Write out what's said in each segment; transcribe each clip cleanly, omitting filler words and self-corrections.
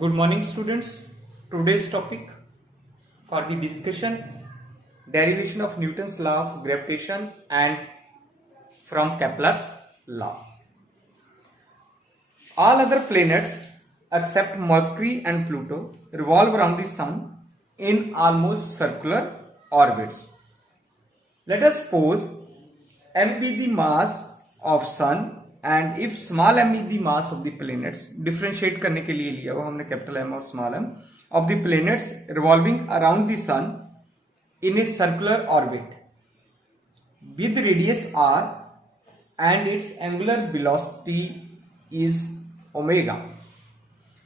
Good morning, students. Today's topic for the discussion: derivation of Newton's law of gravitation and from Kepler's law. All other planets except Mercury and Pluto revolve around the Sun in almost circular orbits. Let us suppose m be the mass of Sun and if small m is the mass of the planets. Differentiate करने के लिए लिया हुआ हमने capital M और small m of the planets revolving around the Sun in a circular orbit with radius r and its angular velocity is omega.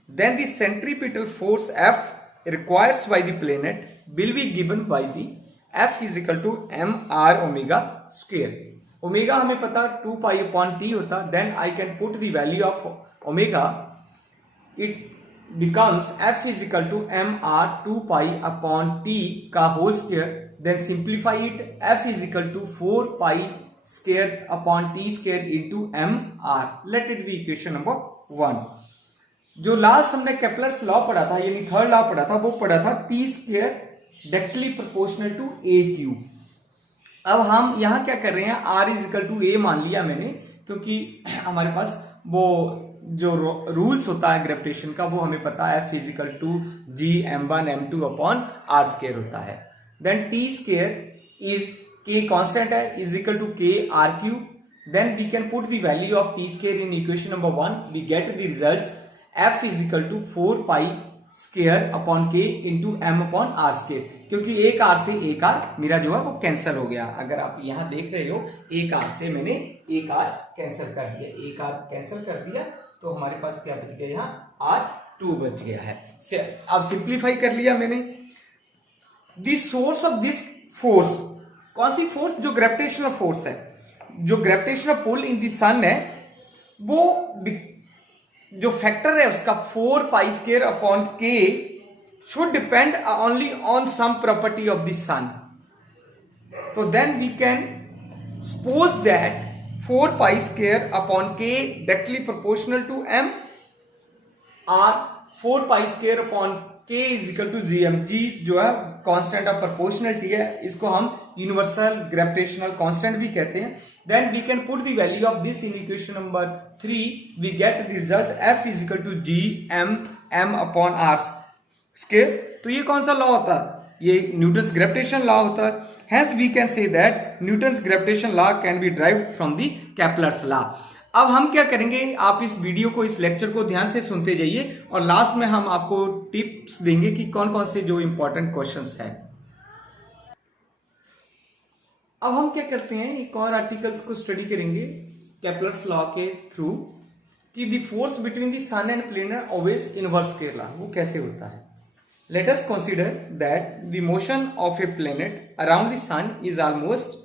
Then the centripetal force F required by the planet will be given by the F is equal to mr omega square. Omega हमें पता 2 pi upon T होता, then I can put the value of omega, it becomes F is equal to M R 2 pi upon T का whole square, then simplify it, F is equal to 4 pi square upon T square into M R. Let it be equation number 1. जो last हमने Kepler's law पढ़ा था यानी third law पढ़ा था वो पढ़ा था T square directly proportional to a cube. अब हम यहां क्या कर रहे हैं, r is equal to a मान लिया मैंने, क्योंकि हमारे पास वो जो रूल्स होता है ग्रेविटेशन का वो हमें पता है, f is equal to G m1 m2 upon R square होता है. Then T square is K constant है, is equal to K R cube. Then we can put the value of T square in equation number 1. We get the results f is equal to 4 pi square upon K into M upon R square, क्योंकि एक are से एक are मेरा जो है वो cancel हो गया. अगर आप यहां देख रहे हो एक आर से मैंने एक आर कैंसिल कर दिया, एक आर कैंसिल कर दिया तो हमारे पास क्या बच गया, यहाँ R2 बच गया है. अब सिंप्लीफाई कर लिया मैंने. The source of this force, कौन सी फोर्स, जो ग्रेविटेशनल फोर्स है, जो ग्रेविटेशनल पुल इन द सन है, वो जो फैक्टर है उसका 4 पाई स्क्वायर अपॉन के should depend only on some property of the sun. So then we can suppose that 4 pi square upon k directly proportional to m, or 4 pi square upon k is equal to gm. g जो है constant of proportionality है, इसको हम universal gravitational constant भी कहते हैं. Then we can put the value of this in equation number 3. We get the result f is equal to G M m upon R square. तो ये कौन सा लॉ होता है, ये न्यूटन्स ग्रेविटेशन लॉ होता है. Hence we can say that Newton's gravitation law can be derived from the Kepler's law. अब हम क्या करेंगे, आप इस वीडियो को, इस लेक्चर को ध्यान से सुनते जाइए और लास्ट में हम आपको टिप्स देंगे कि कौन कौन से जो इंपॉर्टेंट क्वेश्चंस हैं. अब हम क्या करते हैं, एक और आर्टिकल्स को स्टडी करेंगे केपलर्स लॉ के थ्रू कि the force between the sun and planet always inverse square law, वो कैसे होता है. Let us consider that the motion of a planet around the sun is almost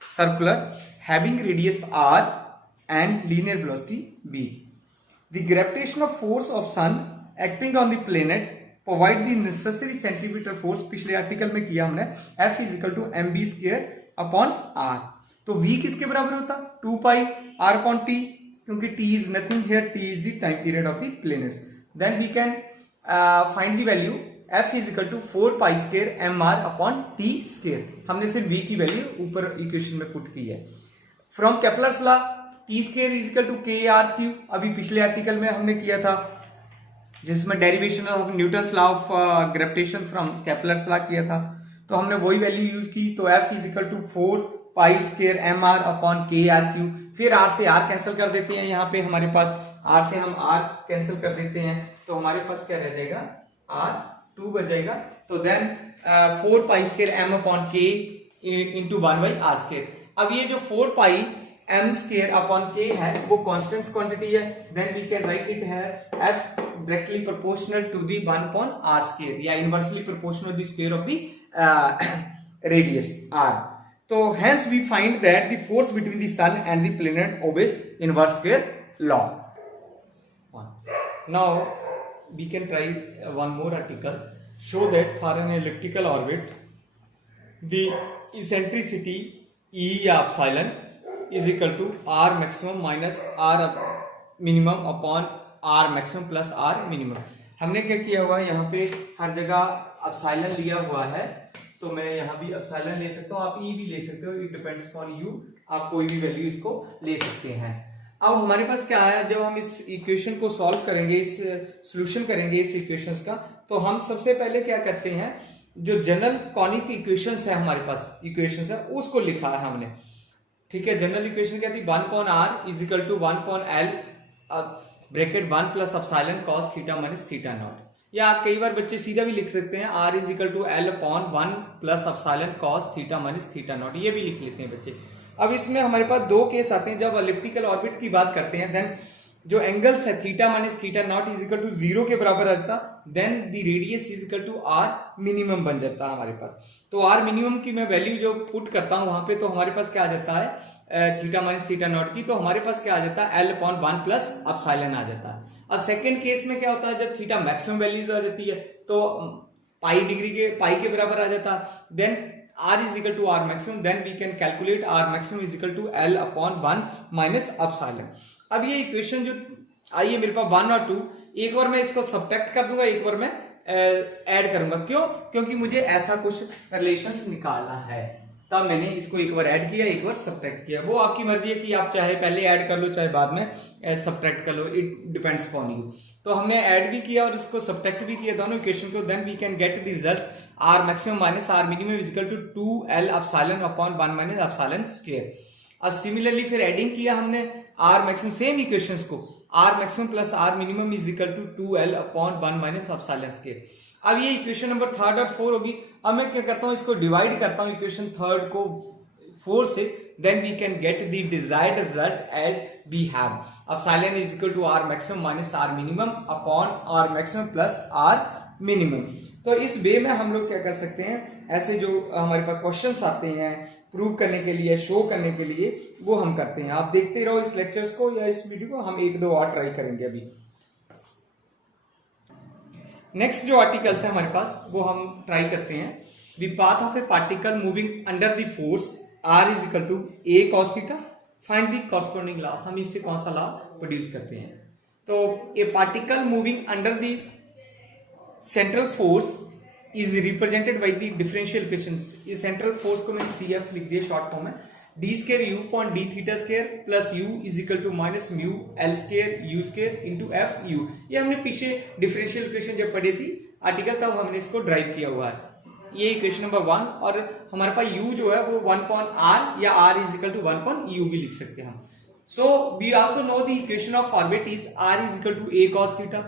circular, having radius r and linear velocity v. The gravitational force of sun acting on the planet provide the necessary centripetal force. पिछले article में किया हमने, F is equal to mv square upon r. तो v किसके बराबर होता, 2 पाई r upon t, क्योंकि t is nothing here, t is the time period of the planets. Then we can find the value f is equal to 4 pi square M R upon T square. हमने सिर्फ v की value ऊपर equation में put की है. From Kepler's law T square is equal to K R cube, अभी पिछले article में हमने किया था जिसमें derivation of Newton's law of gravitation from Kepler's law किया था, तो हमने वही वैल्यू यूज की. तो f is equal to 4 pi square M R upon K R cube. फिर r से r कैंसिल कर देते हैं, यहाँ पे हमारे पास r से हम r कैंसिल कर देते हैं तो हमारे पास क्या रह जाएगा, R2 बच जाएगा. तो then 4 pi square m upon K into 1 by R square. अब ये जो 4 पाई m स्क्वायर अपॉन के है वो कांस्टेंट क्वांटिटी है. Then we can write it है f directly proportional to the 1 upon R square या inversely proportional to the square of the radius r. तो hence we find that the force between the sun and the planet obeys inverse square law. Now we can try one more article. Show that for an elliptical orbit the eccentricity E या epsilon is equal to r maximum minus r minimum upon r maximum plus r minimum. हमने क्या किया हुआ है, यहाँ पे हर जगह epsilon लिया हुआ है, तो मैं यहाँ भी एप्सिलॉन ले सकता हूँ, आप ई भी ले सकते हो, इट डिपेंड्स ऑन यू, आप कोई भी वैल्यू इसको ले सकते हैं। अब हमारे पास क्या है, जब हम इस इक्वेशन को सॉल्व करेंगे, इस सॉल्यूशन करेंगे इस इक्वेशंस का, तो हम सबसे पहले क्या करते हैं, जो जनरल कॉनिक इक्वेशंस है हमारे पास, इक्वेशंस है उसको लिखा है हमने, ठीक है। जनरल इक्वेशन क्या थी, 1/r is equal to 1/l bracket 1 plus epsilon cos theta minus theta naught, या आप कई बार बच्चे सीधा भी लिख सकते हैं, r is equal to l upon 1 plus epsilon cos theta minus theta naught, ये भी लिख लेते हैं बच्चे। अब इसमें हमारे पास दो केस आते हैं, जब एलिप्टिकल ऑर्बिट की बात करते हैं, देन जो एंगल्स है theta minus theta naught is equal to 0 के बराबर आ जाता, then the radius is equal to r minimum बन जाता है हमारे पास। तो r मिनिमम की मैं वैल्यू जो पुट करता हूं वहां पे, तो हमारे पास क्या आ जाता है, थीटा माइनस थीटा नॉट की, तो हमारे पास क्या आ जाता है, l अपॉन 1 प्लस एप्सिलॉन आ जाता है। अब सेकंड केस में क्या होता है, जब थीटा मैक्सिमम वैल्यूज आ जाती है, तो पाई के बराबर आ जाता है, then r is equal to r maximum, then we can calculate r maximum is equal to l upon 1 minus epsilon। अब ये इक्वेशन जो आई है मेरे पास 1 और 2, एक बार मैं इसको सब्ट्रैक्ट कर दूंगा, एक बार मैं ऐड करूंगा, क्यों, क्योंकि मुझे ऐसा कुछ रिलेशंस निकालना है, तब मैंने इसको एक बार ऐड किया, एक बार सब्ट्रैक्ट किया। वो आपकी मर्जी है कि आप चाहे पहले ऐड कर लो, चाहे बाद में सब्ट्रैक्ट कर लो, इट डिपेंड्स अपॉन यू। तो हमने ऐड भी किया और इसको सब्ट्रैक्ट भी किया दोनों इक्वेशन को, then we can get the result r maximum minus r minimum is equal to 2l epsilon upon 1 minus epsilon square. अब सिमिलरली फिर एडिंग किया हमने r मैक्सिमम, सेम इक्वेशंस को, r maximum plus r minimum is equal to 2l upon 1 minus epsilon square. अब ये equation number 3 और 4 होगी। अब मैं क्या करता हूं, इसको डिवाइड करता हूं इक्वेशन 3 को 4 से, then we can get the desired result as we have epsilon is equal to r maximum minus r minimum upon r maximum plus r minimum। तो इस वे में हम लोग क्या कर सकते हैं, ऐसे जो हमारे पास क्वेश्चंस आते हैं प्रूव करने के लिए, शो करने के लिए, वो हम करते हैं। आप देखते रहो इस लेक्चर्स को या इस वीडियो को, हम एक दो और ट्राई करेंगे अभी। नेक्स्ट जो आर्टिकल्स है हमारे पास, वो हम ट्राई करते हैं। The path of a particle moving under the force r is equal to a cos theta, find the corresponding law. हम इससे कौन सा लॉ प्रोड्यूस करते हैं, तो a particle moving under the central force is represented by the differential equations. इस central force को मैंने CF लिख दिया शॉर्ट फॉर्म में, d square u upon d theta square plus u is equal to minus mu l square u square into f u। ये हमने पीछे differential equation जब पढ़ी थी आर्टिकल, तब हमने इसको ड्राइव किया हुआ है। ये इक्वेशन नंबर 1, और हमारे पास u जो है वो 1/r या r is equal to 1/u भी लिख सकते हैं हम। So we also know the equation of orbit is r is equal to a cos theta,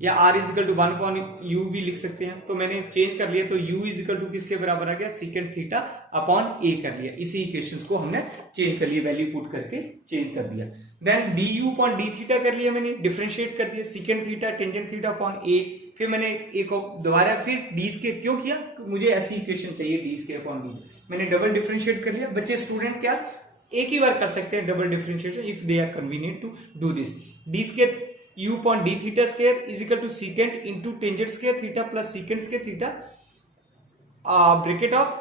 या r is equal to 1/u भी लिख सकते हैं। तो मैंने चेंज कर लिया, तो u इज इक्वल टू किसके बराबर आ गया, सीकेंट थीटा अपॉन a कर लिया। इसी इक्वेशंस को हमने चेंज कर लिया, वैल्यू पुट करके चेंज कर दिया। Then du upon d theta कर लिया मैंने, डिफरेंशिएट कर दिया, secant theta tangent theta upon a, फिर मैंने एक दोबारा फिर डी स्क्वायर, क्यों किया, मुझे ऐसी इक्वेशन चाहिए डी स्क्वायर अपॉन डी, मैंने डबल डिफरेंशिएट कर लिया। बच्चे स्टूडेंट क्या एक ही बार कर सकते हैं double differentiation if they are convenient to do this. D square u upon D theta square is equal to secant into tangent square theta plus secant square theta bracket off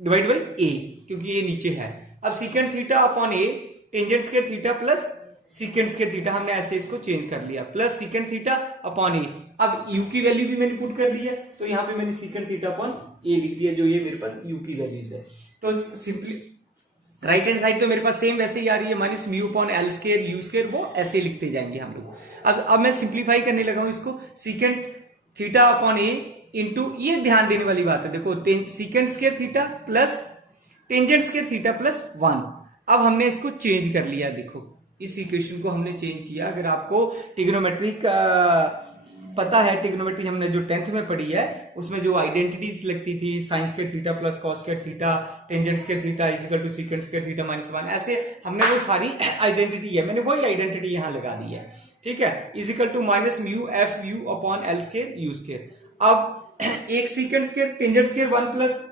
divide by a, क्योंकि ये नीचे है। अब secant theta upon a tangent square theta plus secant square theta, हमने ऐसे इसको change कर लिया, plus secant theta upon a। अब u की वैल्यू भी मैंने पुट कर दी है, तो यहाँ पे मैंने सीकेंट थीटा अपॉन a लिख दिया, जो ये मेरे पास u की वैल्यूज है। तो सिंपली राइट हैंड साइड तो मेरे पास सेम वैसे ही आ रही है, minus mu upon L square U square, वो ऐसे लिखते जाएंगे हम लोग। अब मैं सिंप्लीफाई करने लगा हूं इसको, secant theta upon a into, ये ध्यान देने वाली बात है, देखो secant square theta plus tangent square theta plus 1। अब हमने इसको चेंज कर लिया, देखो इस इक्वेशन को हमने चेंज किया। अगर आपको ट्रिग्नोमेट्री का पता है, ट्रिग्नोमेट्री हमने जो 10th में पढ़ी है, उसमें जो आइडेंटिटीज लगती थी, sine square theta plus cos square theta, tangent square theta is equal to secant square theta minus 1, ऐसे हमने वो सारी आइडेंटिटी है, मैंने वही आइडेंटिटी यहाँ लगा दी है, ठीक है। Is equal to minus mu F U upon L square U square. अब एक secant square tangent square 1 plus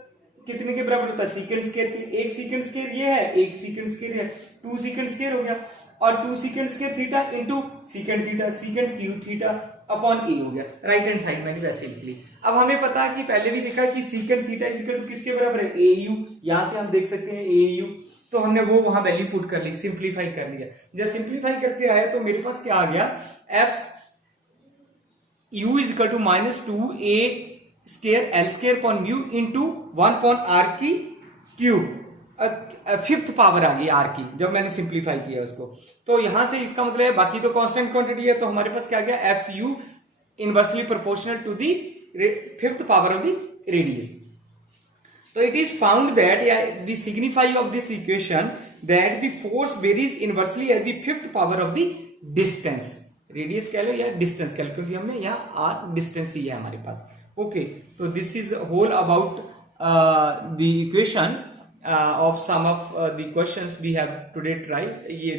कितने के बराबर होता है, सीकेंट स्क्वायर के, एक सीकेंट स्क्वायर ये है, एक सीकेंट स्क्वायर है, 2 सीकेंट स्क्वायर हो गया, और 2 secant square theta into secant theta, secant cube theta upon A हो गया। राइट हैंड साइड मैंने वैसे लिख ली। अब हमें पता है कि पहले भी देखा कि secant theta is equal to किसके बराबर है, ए यू, यहां से हम देख सकते हैं ए यू, तो हमने वो वहां वैल्यू पुट कर ली, सिंप्लीफाई कर लिया। जब सिंप्लीफाई करके आया तो मेरे पास क्या आ गया, F u is equal to -2a square L square upon mu into 1 upon R की क्यूब, फिफ्थ पावर आ गई आर की जब मैंने सिंप्लीफाई किया उसको। तो यहां से इसका मतलब है बाकी तो कांस्टेंट क्वांटिटी है, तो हमारे पास क्या गया, F U inversely proportional to the fifth power of the radius. So it is found that the signify of this equation that the force varies inversely as the fifth power of the distance, radius कह लो या distance कह लो, क्योंकि हमने यहाँ r distance ही है हमारे पास। Okay, तो this is whole about the equation of some of the questions we have today tried। ये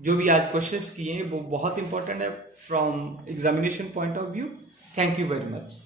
जो भी आज क्वेश्चंस किए हैं वो बहुत इंपॉर्टेंट है from examination point of view. Thank you very much.